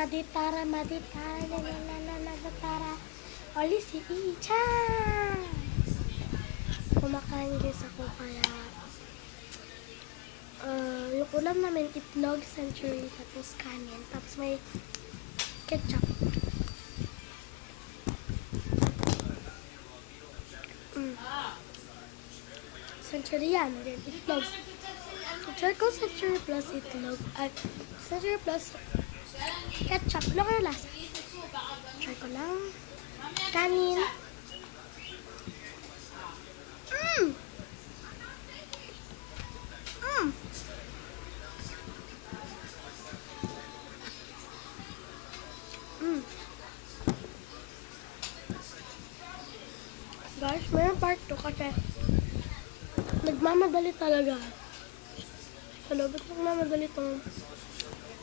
maditara, maditara, lalalalalatara. Oli si Icha! Kumakain guys ako kaya yung ulam namin itlog, century, tapos kanin, tapos may ketchup. Century yan, then itlog. Try ko century plus itlog, at century plus ketchup. Ano kaya lasa? Try ko lang. Kanin. Guys, mayroon part 2 kasi nagmamadali talaga. Hello, ba't nagmamadali itong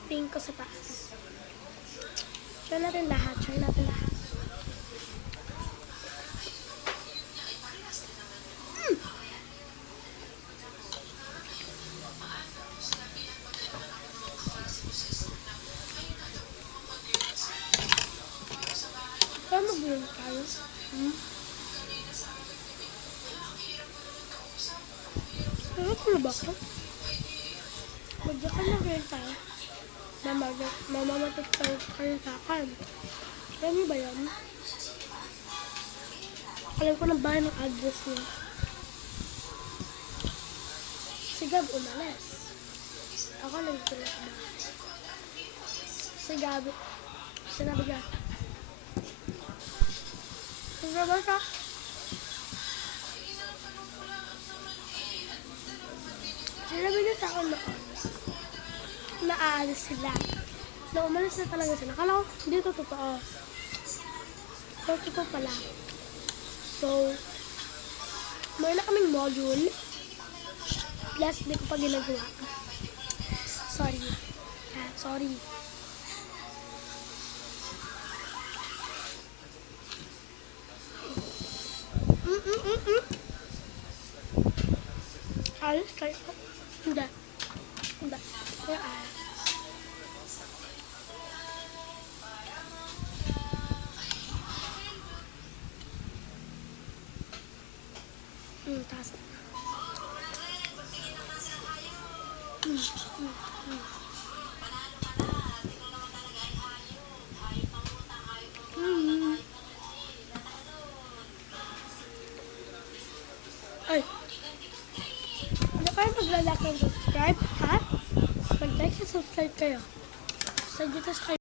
pink ko sa taas? Try natin lahat. Kaya mag-bloom tayo. Sarap na ba ko? Magda ka na rin tayo. Mamamatag kayo sa akin. Alam niyo ba yan? Alam ko na ba ng address niya? Si Gab umalis. Ako nandito na sa bahay. Si Gab, sinabi niya. Sinabi ka? Sinabi niya sa akin noon na aalis sila. Na umalis na talaga sila. Kala ko, hindi ito totoo. So, totoo pala. So, mayroon na kaming module. Plus, hindi ko pa ginagawa. Sorry. Sorry. Alis kayo. Hindi. Kaya alis. Taas na. Ay. Ano kayo maglalaki ng subscribe, ha? Mag-like and subscribe kayo. Sa dito kayo.